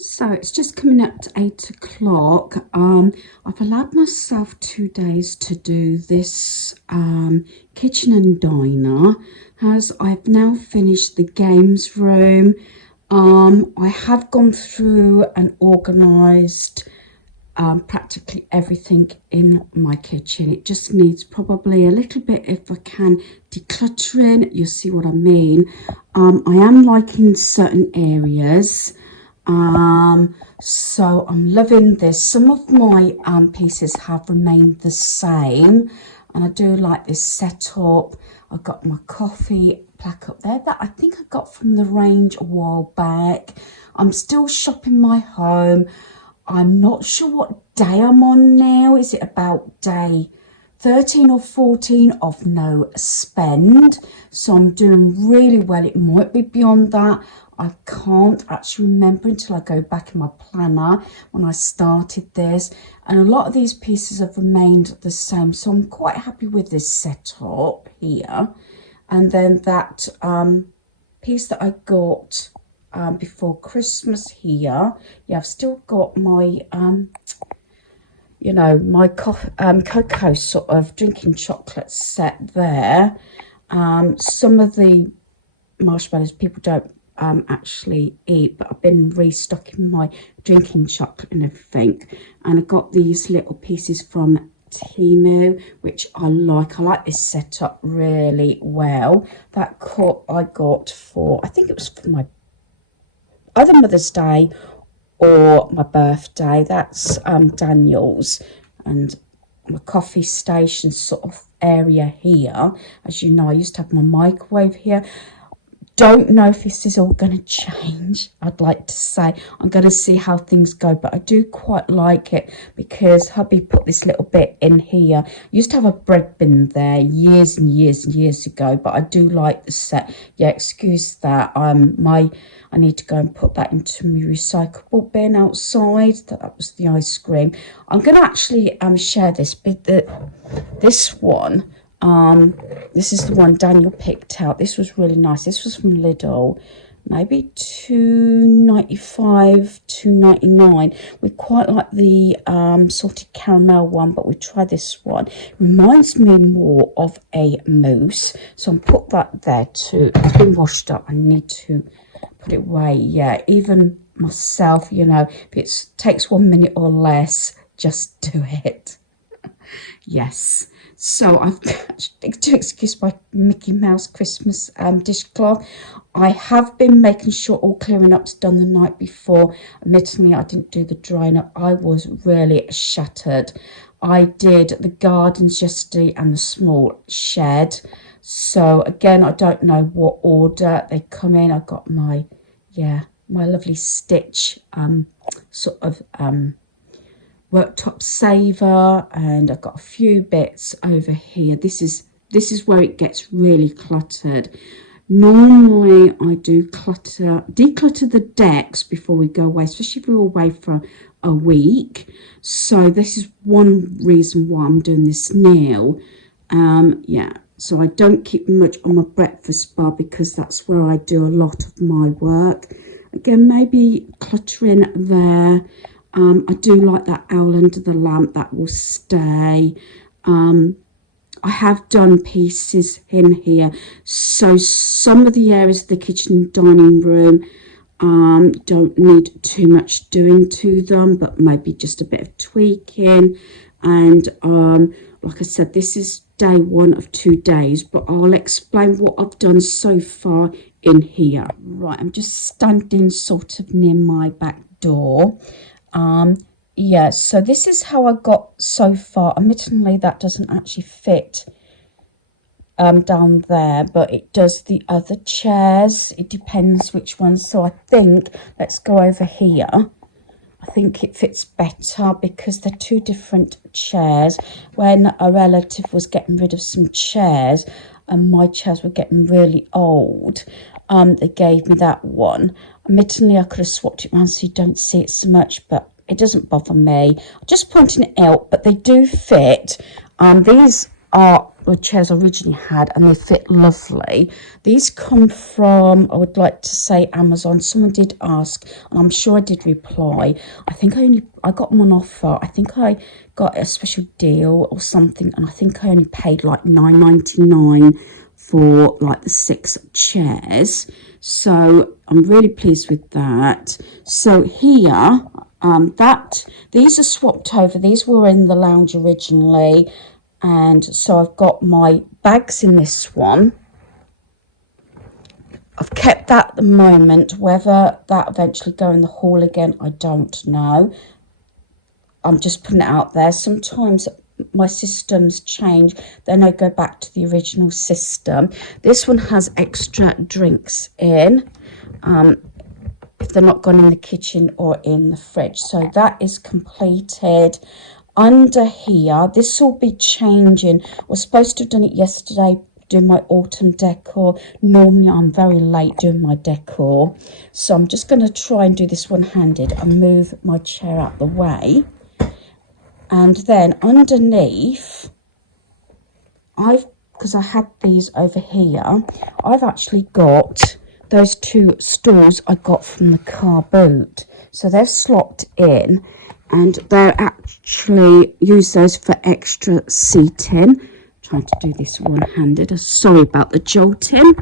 So it's just coming up to 8 o'clock. I've allowed myself 2 days to do this kitchen and diner, as I've now finished the games room. I have gone through and organised practically everything in my kitchen. It just needs probably a little bit, if I can, decluttering. You'll see what I mean. I am liking certain areas. So I'm loving this. Some of my pieces have remained the same, and I do like this setup. I've got my coffee plaque up there that I think I got from the range a while back. I'm still shopping my home. I'm not sure what day I'm on now. Is it about day 13 or 14 of no spend? So I'm doing really well. It might be beyond that. I can't actually remember until I go back in my planner when I started this. And a lot of these pieces have remained the same. So I'm quite happy with this setup here. And then that piece that I got before Christmas here. Yeah, I've still got my you know, my cocoa sort of drinking chocolate set there. Some of the marshmallows people don't actually eat, but I've been restocking my drinking chocolate and everything. And I got these little pieces from Temu, which I like this setup really well. That cup I got for, I think it was for my either Mother's Day or my birthday. That's Daniel's. And my coffee station sort of area here. As you know, I used to have my microwave here. Don't know if this is all going to change. I'd like to say I'm going to see how things go, but I do quite like it because hubby put this little bit in here. I used to have a bread bin there years and years and years ago, but I do like the set. Yeah, excuse that. I need to go and put that into my recyclable bin outside. That was the ice cream. I'm going to actually share this bit. This one. This is the one Daniel picked out. This was really nice. This was from Lidl, maybe £2.95, £2.99. We quite like the salted caramel one, but we tried this one. It reminds me more of a mousse, so I'll put that there too. It's been washed up. I need to put it away. Yeah, even myself, you know, if it takes 1 minute or less, just do it. Yes. So I've got to excuse my Mickey Mouse Christmas dishcloth. I have been making sure all clearing up's done the night before. Admittedly, I didn't do the drying up. I was really shattered. I did the gardens yesterday and the small shed. So again, I don't know what order they come in. I got my, yeah, my lovely stitch sort of worktop saver, and I've got a few bits over here. This is where it gets really cluttered. Normally I do declutter the decks before we go away, especially if we're away for a week. So this is one reason why I'm doing this now. Yeah, so I don't keep much on my breakfast bar because that's where I do a lot of my work. Again, maybe cluttering there. I do like that owl under the lamp. That will stay. I have done pieces in here. So some of the areas of the kitchen and dining room don't need too much doing to them, but maybe just a bit of tweaking. And like I said, this is day 1 of 2 days, but I'll explain what I've done so far in here. Right, I'm just standing sort of near my back door. Yeah, so this is how I got so far. Admittedly, that doesn't actually fit down there, but it does the other chairs. It depends which one. So I think, let's go over here. I think it fits better because they're 2 different chairs. When a relative was getting rid of some chairs and my chairs were getting really old, they gave me that one. Admittedly, I could have swapped it around so you don't see it so much, but it doesn't bother me. I'm just pointing it out, but they do fit. These are the chairs I originally had, and they fit lovely. These come from, I would like to say, Amazon. Someone did ask, and I'm sure I did reply. I think I got them on offer. I think I got a special deal or something, and I think I only paid like $9.99 for like the 6 chairs. So I'm really pleased with that. So here, these are swapped over. These were in the lounge originally, and so I've got my bags in this one. I've kept that at the moment. Whether that eventually go in the hall again, I don't know. I'm just putting it out there. Sometimes my systems change, then I go back to the original system. This one has extra drinks in, if they're not gone in the kitchen or in the fridge. So that is completed. Under here, this will be changing. I was supposed to have done it yesterday, doing my autumn decor. Normally I'm very late doing my decor, so I'm just going to try and do this one-handed and move my chair out the way. And then underneath, because I had these over here, I've actually got those 2 stools I got from the car boot. So they're slopped in, and they're actually use those for extra seating. I'm trying to do this one-handed. Sorry about the jolting.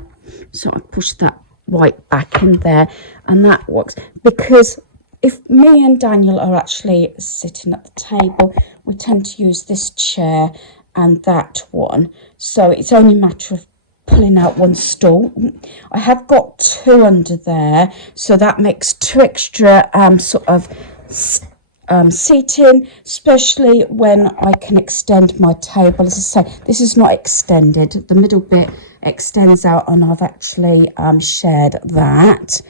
So I pushed that right back in there, and that works because if me and Daniel are actually sitting at the table, we tend to use this chair and that one. So it's only a matter of pulling out one stool. I have got 2 under there, so that makes 2 extra sort of seating, especially when I can extend my table. As I say, this is not extended. The middle bit extends out, and I've actually shared that.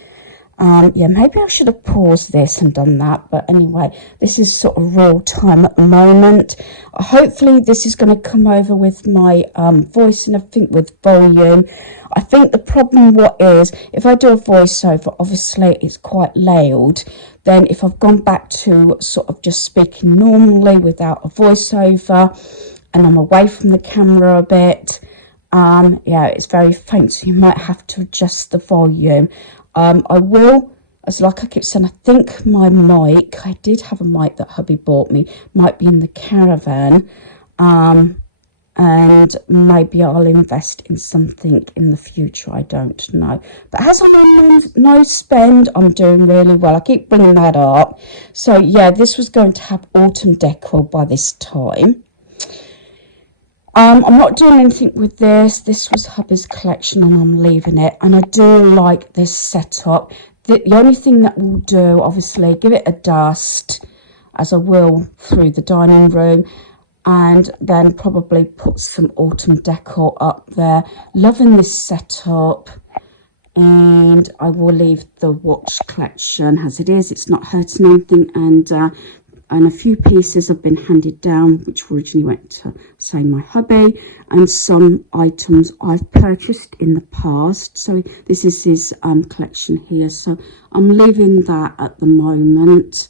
Yeah, maybe I should have paused this and done that, but anyway, this is sort of real time at the moment. Hopefully this is going to come over with my voice and everything with volume. I think the problem what is, if I do a voiceover, obviously it's quite loud. Then if I've gone back to sort of just speaking normally without a voiceover, and I'm away from the camera a bit, yeah, it's very faint, so you might have to adjust the volume. I will, as like I keep saying, I think my mic, I did have a mic that hubby bought me, might be in the caravan, and maybe I'll invest in something in the future, I don't know. But as I'm on no spend, I'm doing really well. I keep bringing that up. So yeah, this was going to have autumn decor by this time. I'm not doing anything with this. This was hubby's collection and I'm leaving it. And I do like this setup. The only thing that we'll do, obviously, give it a dust, as I will through the dining room, and then probably put some autumn decor up there. Loving this setup. And I will leave the watch collection as it is. It's not hurting anything, and a few pieces have been handed down, which originally went to, say, my hubby, and some items I've purchased in the past. So this is his collection here. So I'm leaving that at the moment.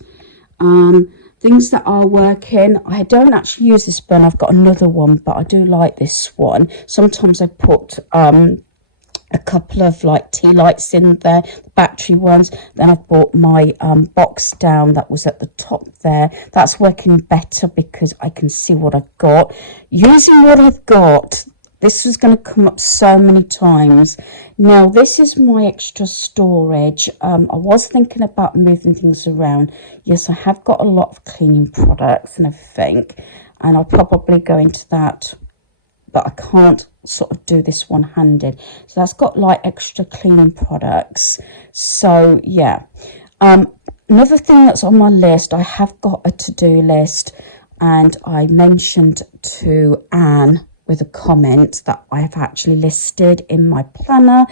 Things that are working, I don't actually use this burn. I've got another one, but I do like this one. Sometimes I put a couple of like tea lights in there, the battery ones. Then I've brought my box down that was at the top there. That's working better because I can see what I've got. Using what I've got, this is going to come up so many times. Now this is my extra storage. I was thinking about moving things around. Yes, I have got a lot of cleaning products and everything, and I'll probably go into that, but I can't sort of do this one-handed. So that's got like extra cleaning products. So yeah, another thing that's on my list, I have got a to-do list, and I mentioned to Anne with a comment that I've actually listed in my planner,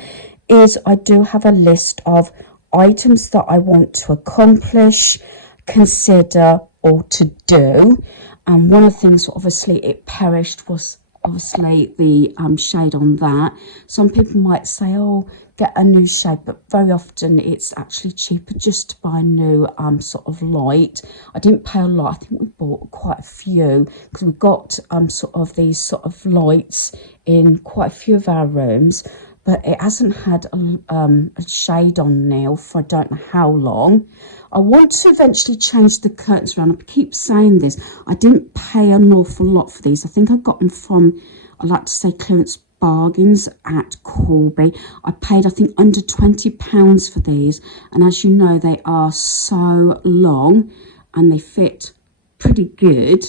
is I do have a list of items that I want to accomplish, consider, or to do. And one of the things, obviously, it perished was obviously the shade on that. Some people might say, oh, get a new shade, but very often it's actually cheaper just to buy a new sort of light. I didn't pay a lot. I think we bought quite a few because we got sort of these sort of lights in quite a few of our rooms, but it hasn't had a shade on now for I don't know how long. I want to eventually change the curtains around. I keep saying this. I didn't pay an awful lot for these. I think I got them from, I like to say, clearance bargains at Corby. I paid, I think, under £20 for these. And as you know, they are so long and they fit pretty good.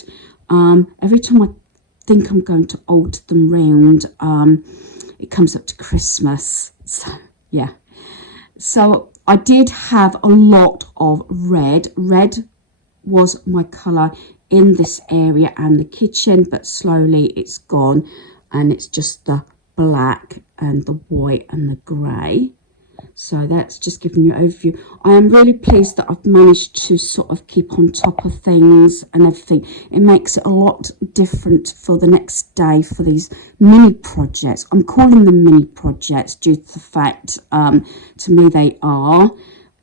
Every time I think I'm going to alter them round, it comes up to Christmas. So, yeah. So I did have a lot of red. Red was my colour in this area and the kitchen, but slowly it's gone and it's just the black and the white and the grey. So that's just giving you an overview. I am really pleased that I've managed to sort of keep on top of things and everything. It makes it a lot different for the next day for these mini projects. I'm calling them mini projects due to the fact, to me, they are.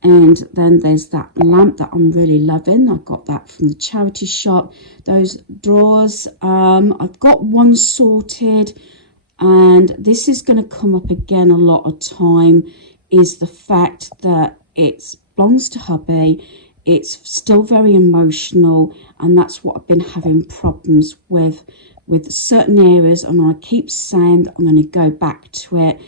And then there's that lamp that I'm really loving. I got that from the charity shop. Those drawers, I've got one sorted. And this is going to come up again a lot of time, is the fact that it belongs to hubby. It's still very emotional, and that's what I've been having problems with certain areas, and I keep saying that I'm going to go back to it.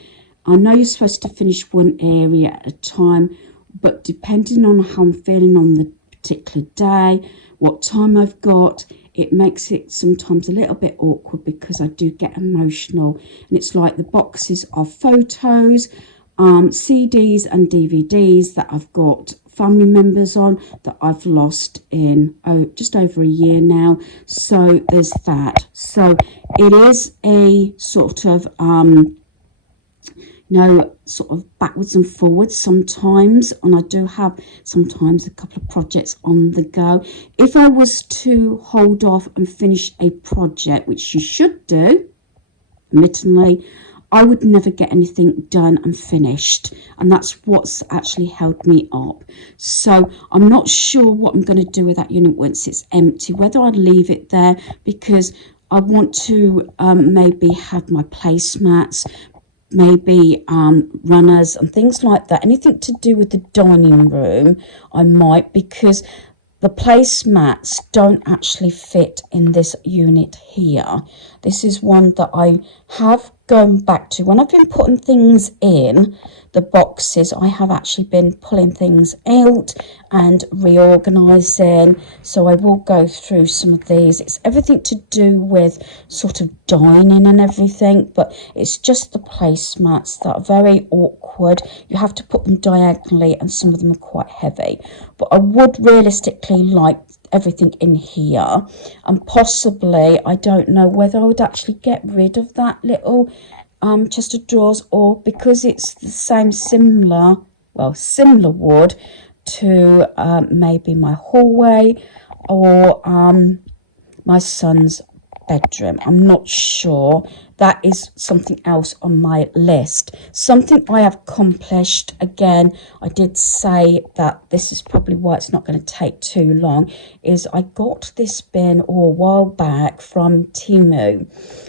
I know you're supposed to finish one area at a time, but depending on how I'm feeling on the particular day, what time I've got, it makes it sometimes a little bit awkward because I do get emotional. And it's like the boxes of photos, CDs and DVDs that I've got family members on that I've lost in just over a year now. So there's that. So it is a sort of sort of backwards and forwards sometimes, and I do have sometimes a couple of projects on the go. If I was to hold off and finish a project, which you should do, admittedly, I would never get anything done and finished, and that's what's actually held me up. So I'm not sure what I'm going to do with that unit once it's empty, whether I leave it there because I want to maybe have my placemats, maybe runners and things like that. Anything to do with the dining room, I might, because the placemats don't actually fit in this unit here. This is one that I have gone back to. When I've been putting things in the boxes, I have actually been pulling things out and reorganising. So I will go through some of these. It's everything to do with sort of dining and everything, but it's just the placemats that are very awkward. You have to put them diagonally and some of them are quite heavy. But I would realistically like everything in here, and possibly, I don't know whether I would actually get rid of that little chest of drawers, or because it's the same similar wood to maybe my hallway or my son's bedroom. I'm not sure. That is something else on my list. Something I have accomplished. Again, I did say that this is probably why it's not going to take too long, is I got this bin a while back from Temu.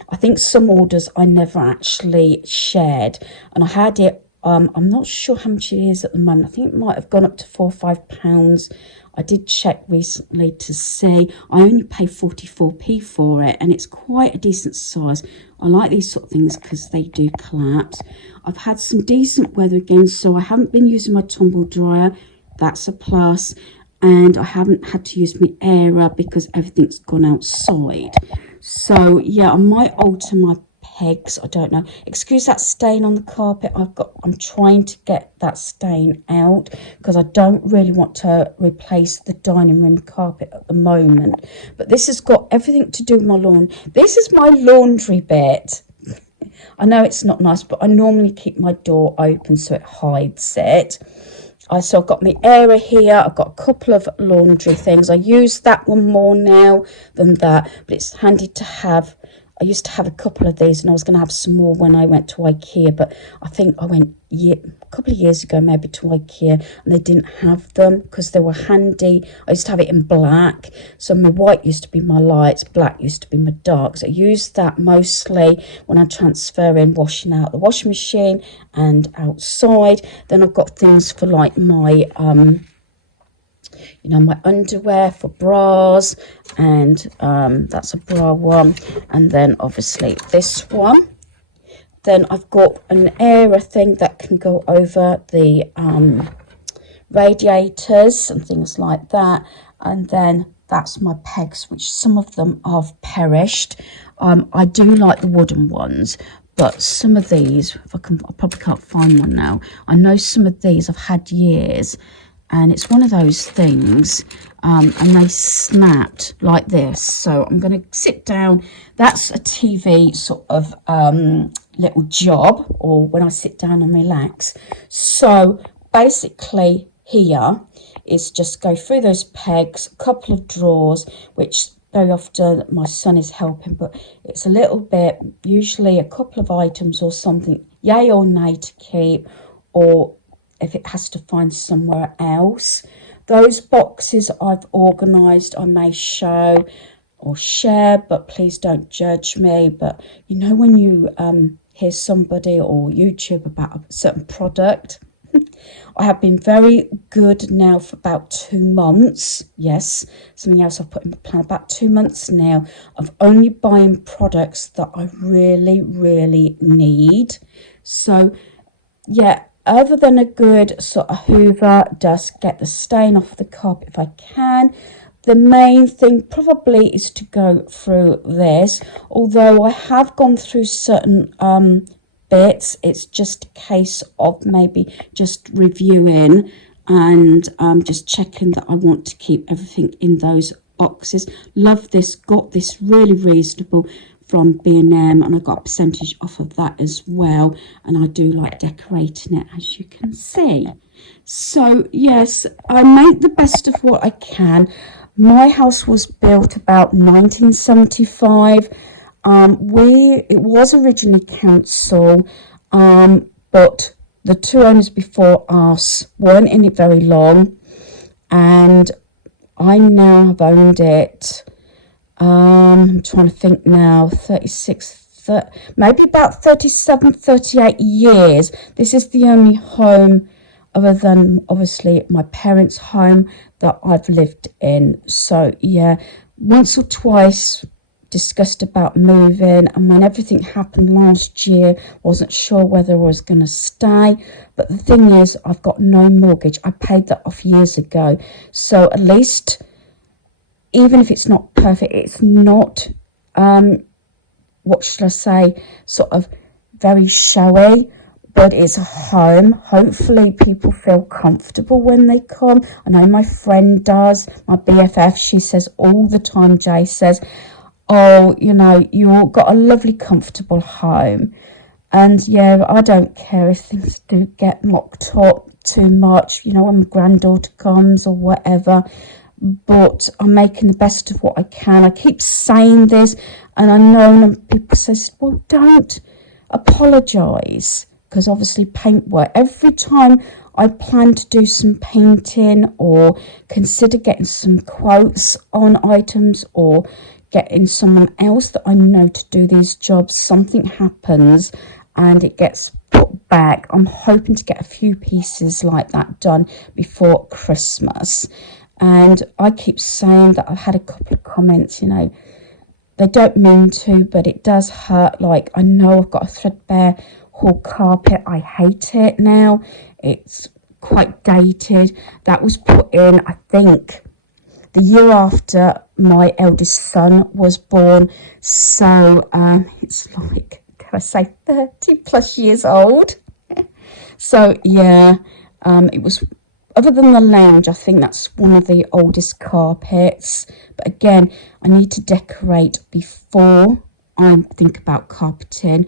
I think some orders I never actually shared, and I had it, I'm not sure how much it is at the moment. I think it might have gone up to £4 or £5. I did check recently to see. I only pay 44p for it, and it's quite a decent size. I like these sort of things because they do collapse. I've had some decent weather again, so I haven't been using my tumble dryer. That's a plus. And I haven't had to use my airer because everything's gone outside. So yeah, I might alter my pegs. I don't know. Excuse that stain on the carpet. I'm trying to get that stain out because I don't really want to replace the dining room carpet at the moment. But this has got everything to do with my lawn. This is my laundry bit. I know it's not nice, but I normally keep my door open so it hides it. So I've got my area here. I've got a couple of laundry things. I use that one more now than that, but it's handy to have I used to have a couple of these, and I was going to have some more when I went to IKEA, but I think I went a couple of years ago maybe to IKEA, and they didn't have them because they were handy. I used to have it in black, so my white used to be my lights, black used to be my darks. I used that mostly when I transfer in washing out the washing machine and outside. Then I've got things for like my my underwear, for bras, and that's a bra one. And then obviously this one. Then I've got an area thing that can go over the radiators and things like that. And then that's my pegs, which some of them have perished. I do like the wooden ones, but some of these, I probably can't find one now. I know some of these I've had years, and it's one of those things, and they snapped like this. So I'm going to sit down. That's a TV sort of little job, or when I sit down and relax. So basically here is just go through those pegs, a couple of drawers, which very often my son is helping, but it's a little bit, usually a couple of items or something, yay or nay to keep, or if it has to find somewhere else. Those boxes I've organised, I may show or share, but please don't judge me. But you know, when you hear somebody or YouTube about a certain product, I have been very good now for about 2 months. Yes, something else I've put in the plan, about 2 months now, of only buying products that I really, really need. So yeah, other than a good sort of hoover, dust, get the stain off the carpet if I can. The main thing probably is to go through this, although I have gone through certain bits. It's just a case of maybe just reviewing and just checking that I want to keep everything in those boxes. Love this, got this really reasonable from B&M, and I got a percentage off of that as well, and I do like decorating it, as you can see. So yes, I make the best of what I can. My house was built about 1975. It was originally council, but the two owners before us weren't in it very long, and I now have owned it. I'm trying to think now, 36, maybe about 37, 38 years. This is the only home, other than obviously my parents' home, that I've lived in. So yeah, once or twice discussed about moving, and when everything happened last year, wasn't sure whether I was going to stay. But the thing is, I've got no mortgage. I paid that off years ago, so at least, even if it's not perfect, it's not what should I say, sort of very showy, but it's a home. Hopefully people feel comfortable when they come. I know my friend does, my BFF, she says all the time, Jay says, oh, you know, you've got a lovely comfortable home. And yeah, I don't care if things do get mocked up too much, you know, when my granddaughter comes or whatever, but I'm making the best of what I can. I keep saying this, and I know people say, well, don't apologise, because obviously paintwork, every time I plan to do some painting or consider getting some quotes on items or getting someone else that I know to do these jobs, something happens and it gets put back. I'm hoping to get a few pieces like that done before Christmas. And I keep saying that I've had a couple of comments, you know, they don't mean to, but it does hurt. Like, I know I've got a threadbare hall carpet. I hate it now. It's quite dated. That was put in, I think, the year after my eldest son was born. So it's like, can I say 30 plus years old? So yeah, it was, other than the lounge, I think that's one of the oldest carpets. But again, I need to decorate before I think about carpeting.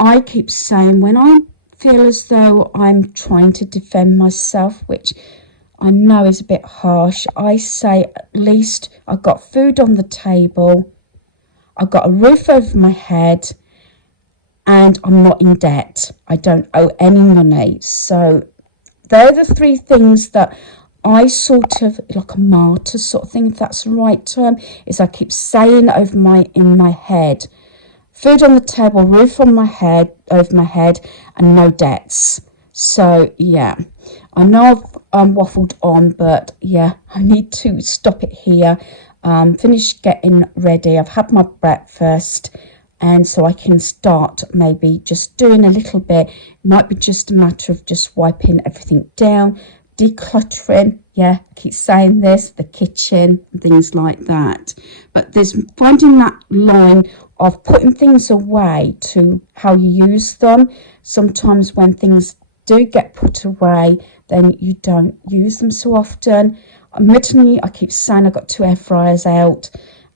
I keep saying, when I feel as though I'm trying to defend myself, which I know is a bit harsh, I say at least I've got food on the table, I've got a roof over my head, and I'm not in debt. I don't owe any money. So they're the three things that I sort of, like a martyr sort of thing, if that's the right term, is I keep saying in my head, food on the table, roof on my head, over my head, and no debts. So yeah, I know I've waffled on, but yeah, I need to stop it here. Finish getting ready. I've had my breakfast, and so I can start maybe just doing a little bit. It might be just a matter of just wiping everything down, decluttering. Yeah, I keep saying this, the kitchen, things like that. But there's finding that line of putting things away to how you use them. Sometimes when things do get put away, then you don't use them so often. Admittedly, I keep saying I've got 2 air fryers out,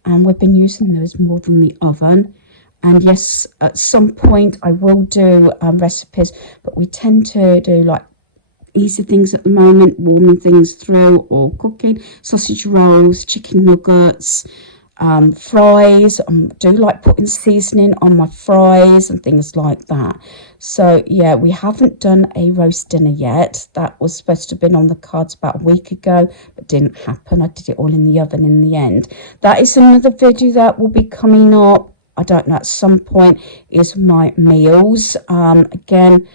and we've been using those more than the oven. And yes, at some point I will do recipes, but we tend to do like easy things at the moment, warming things through or cooking, sausage rolls, chicken nuggets, fries. I do like putting seasoning on my fries and things like that. So yeah, we haven't done a roast dinner yet. That was supposed to have been on the cards about a week ago, but didn't happen. I did it all in the oven in the end. That is another video that will be coming up. I don't know, at some point, is my meals. Again,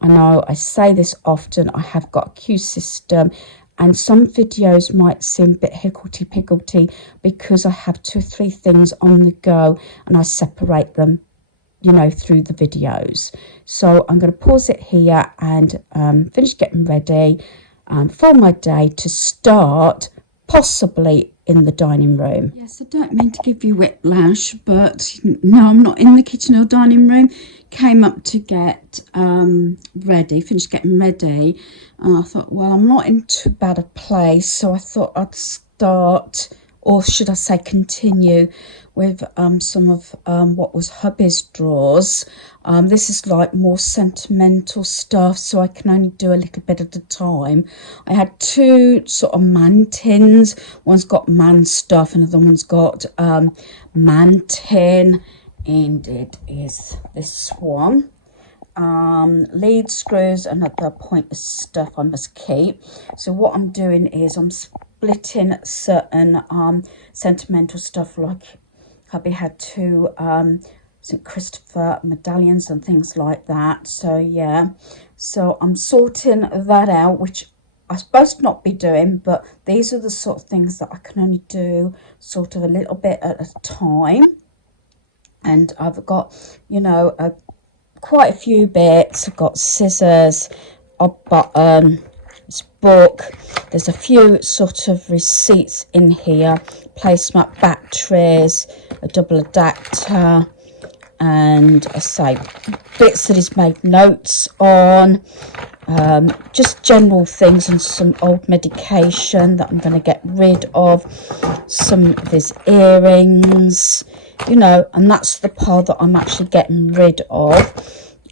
I know I say this often, I have got a queue system, and some videos might seem a bit higgledy-piggledy because I have 2 or 3 things on the go and I separate them, you know, through the videos. So I'm going to pause it here and finish getting ready for my day to start, possibly in the dining room. Yes, I don't mean to give you whiplash, but no, I'm not in the kitchen or dining room. Came up to get ready, finished getting ready, and I thought, well, I'm not in too bad a place, so I thought I'd start, or should I say continue, with some of what was hubby's drawers. This is like more sentimental stuff, so I can only do a little bit at a time. I had 2 sort of man tins. One's got man stuff and the other one's got man tin, and it is this one. Lead screws and other pointless stuff I must keep. So what I'm doing is I'm splitting certain sentimental stuff, like hubby had 2 St. Christopher medallions and things like that. So yeah, so I'm sorting that out, which I'm supposed to not be doing, but these are the sort of things that I can only do sort of a little bit at a time. And I've got, you know, quite a few bits. I've got scissors, a button, this book. There's a few sort of receipts in here, placemat batteries, a double adapter, and I say bits that he's made notes on, just general things, and some old medication that I'm going to get rid of, some of his earrings, you know, and that's the pile that I'm actually getting rid of.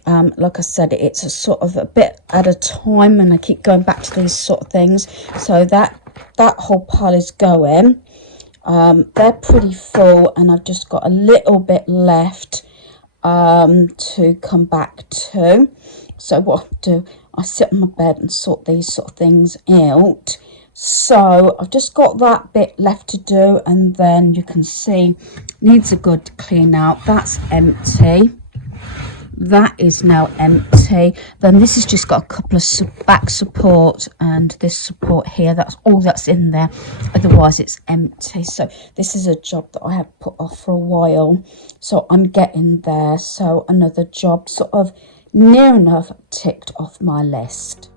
Like I said, it's a sort of a bit at a time, and I keep going back to these sort of things. So that whole pile is going. They're pretty full, and I've just got a little bit left to come back to. So what I do, I sit on my bed and sort these sort of things out. So I've just got that bit left to do, and then you can see needs a good clean out. That's empty. That is now empty. Then this has just got a couple of back support and this support here. That's all that's in there. Otherwise it's empty. So this is a job that I have put off for a while. So I'm getting there. So another job sort of near enough ticked off my list.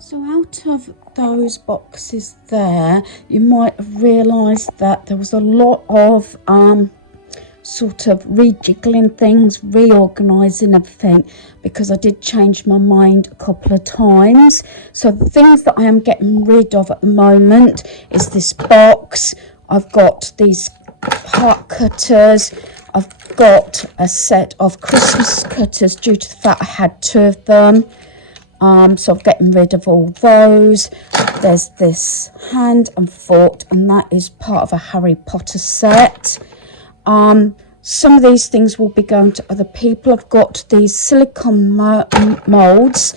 So out of those boxes there, you might have realised that there was a lot of sort of rejiggling things, reorganising everything, because I did change my mind a couple of times. So the things that I am getting rid of at the moment is this box. I've got these heart cutters. I've got a set of Christmas cutters due to the fact I had 2 of them. So I'm getting rid of all those. There's this hand and foot, and that is part of a Harry Potter set. Some of these things will be going to other people. I've got these silicone molds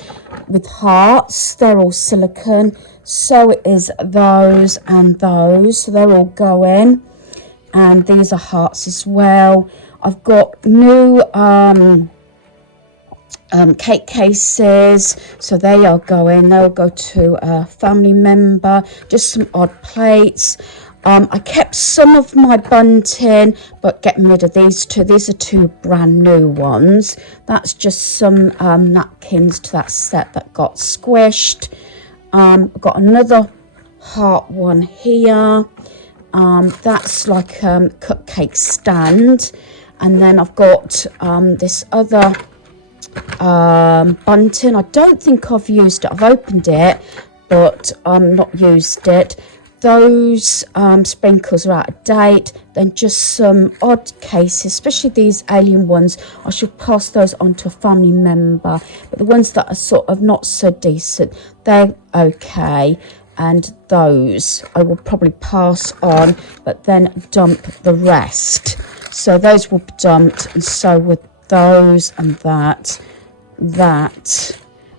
with hearts. They're all silicone. So is those and those. So they're all going. And these are hearts as well. I've got new cake cases, so they are going. They'll go to a family member. Just some odd plates. I kept some of my bunting, but getting rid of these 2. These are 2 brand new ones. That's just some napkins to that set that got squished. I've got another heart one here. That's like a cupcake stand. And then I've got this other bunting. I don't think I've used it. I've opened it, but not used it. Those sprinkles are out of date. Then just some odd cases, especially these alien ones. I should pass those on to a family member. But the ones that are sort of not so decent, they're okay. And those I will probably pass on, but then dump the rest. So those will be dumped, and so with those and that.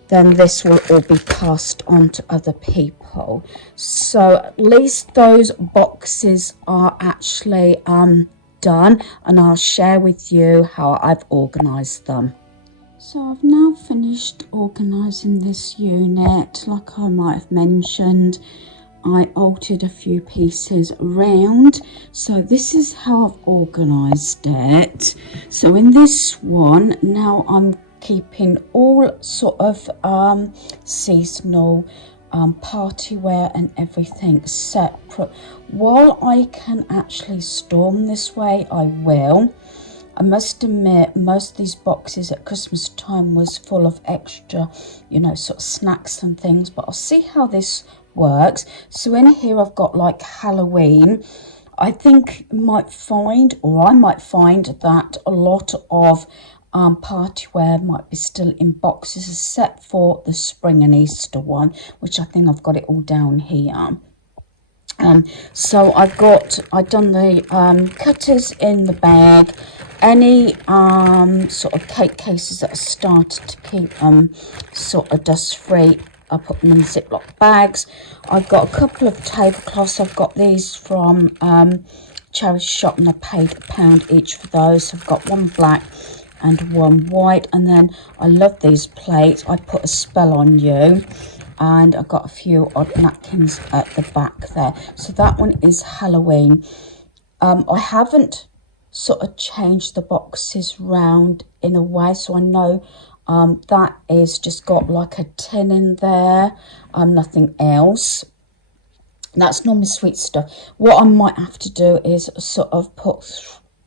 Then this will all be passed on to other people. So at least those boxes are actually done, and I'll share with you how I've organised them. So I've now finished organising this unit. Like I might have mentioned, I altered a few pieces around. So this is how I've organised it. So in this one, now I'm keeping all sort of seasonal party wear and everything separate. While I can actually store them this way, I will. I must admit, most of these boxes at Christmas time was full of extra, you know, sort of snacks and things, but I'll see how this works. So in here I've got like Halloween. I think I might find that a lot of party wear might be still in boxes, except for the spring and Easter one, which I think I've got it all down here. So I've done the cutters in the bag. Any sort of cake cases that I started to keep sort of dust free, I put them in Ziploc bags. I've got a couple of tablecloths. I've got these from charity shop, and I paid £1 each for those. I've got one black and one white, and then I love these plates. I put a spell on you. And I've got a few odd napkins at the back there. So that one is Halloween. I haven't sort of changed the boxes round in a way, so I know that is just got like a tin in there, nothing else. That's normally sweet stuff. What I might have to do is sort of put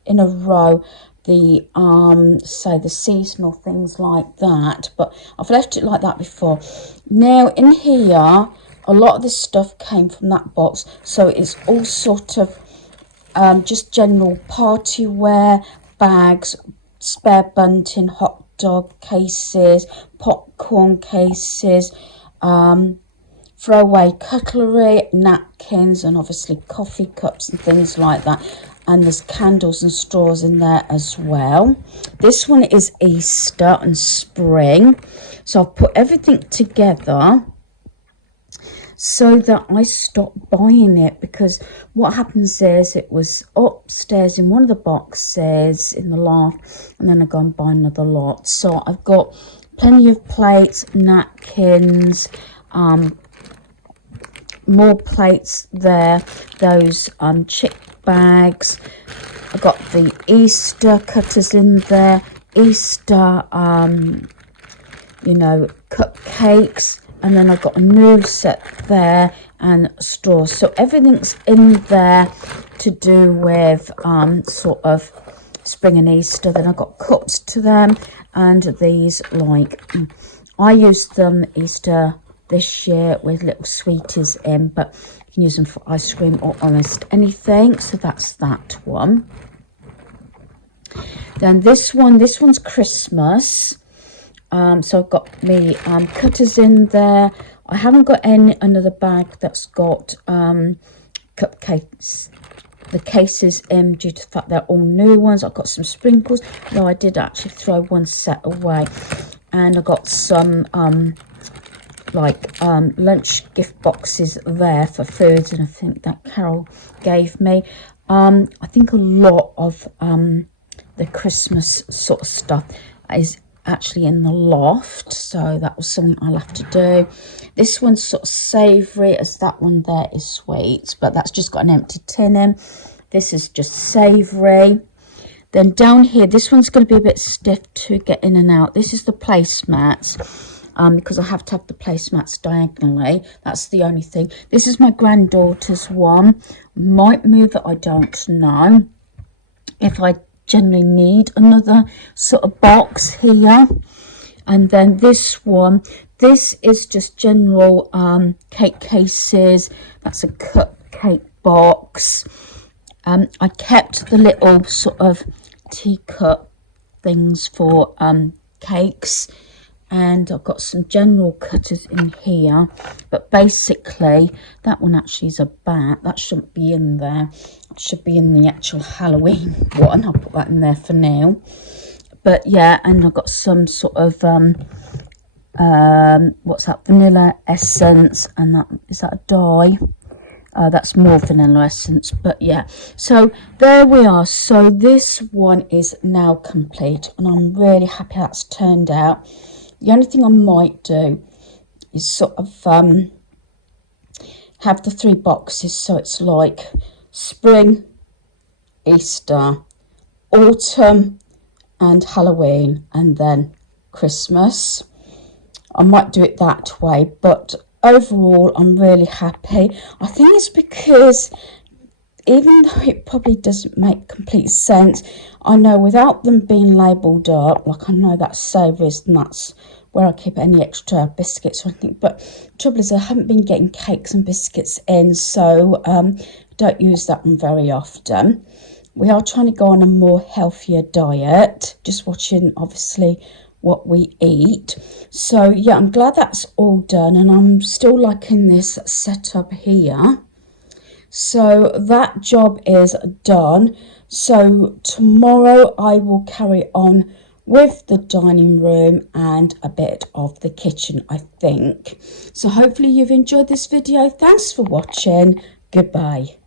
in a row the say the seasonal things like that, but I've left it like that before. Now in here, a lot of this stuff came from that box, so it's all sort of just general party wear, bags, spare bunting, hot dog cases, popcorn cases, throwaway cutlery, napkins, and obviously coffee cups and things like that. And there's candles and straws in there as well. This one is Easter and spring. So I've put everything together so that I stopped buying it, because what happens is it was upstairs in one of the boxes in the loft, and then I go and buy another lot. So I've got plenty of plates, napkins, more plates there, those chick bags. I've got the Easter cutters in there, Easter you know, cupcakes, and then I've got a new set there and straws. So everything's in there to do with sort of spring and Easter. Then I've got cups to them, and these, like, I used them Easter this year with little sweeties in, but you can use them for ice cream or almost anything. So that's that one. Then this one's Christmas. So I've got me cutters in there. I haven't got another bag that's got cupcakes, the cases in, due to the fact they're all new ones. I've got some sprinkles, though I did actually throw one set away. And I got some lunch gift boxes there for foods, and I think that Carol gave me. I think a lot of the Christmas sort of stuff is actually in the loft, so that was something I'll have to do. This one's sort of savoury, as that one there is sweet, but that's just got an empty tin in. This is just savoury. Then down here, this one's going to be a bit stiff to get in and out. This is the placemats, because I have to have the placemats diagonally. That's the only thing. This is my granddaughter's one. Might move it, I don't know. If I generally need another sort of box here. And then this one, this is just general cake cases. That's a cupcake box. I kept the little sort of teacup things for cakes, and I've got some general cutters in here, but basically that one actually is a bat. That shouldn't be in there. It should be in the actual Halloween one. I'll put that in there for now. But yeah, and I've got some sort of what's that, vanilla essence, and that is that a dye? That's more vanilla essence, but yeah. So there we are. So this one is now complete, and I'm really happy that's turned out. The only thing I might do is sort of have the 3 boxes, so it's like spring, Easter, autumn and Halloween, and then Christmas. I might do it that way, but overall I'm really happy. I think it's because, even though it probably doesn't make complete sense, I know without them being labelled up, like I know that's savouries and that's where I keep any extra biscuits or anything, but the trouble is I haven't been getting cakes and biscuits in, so don't use that one very often. We are trying to go on a more healthier diet, just watching obviously what we eat. So yeah, I'm glad that's all done, and I'm still liking this setup here. So that job is done. So tomorrow I will carry on with the dining room and a bit of the kitchen, I think. So hopefully you've enjoyed this video. Thanks for watching. Goodbye.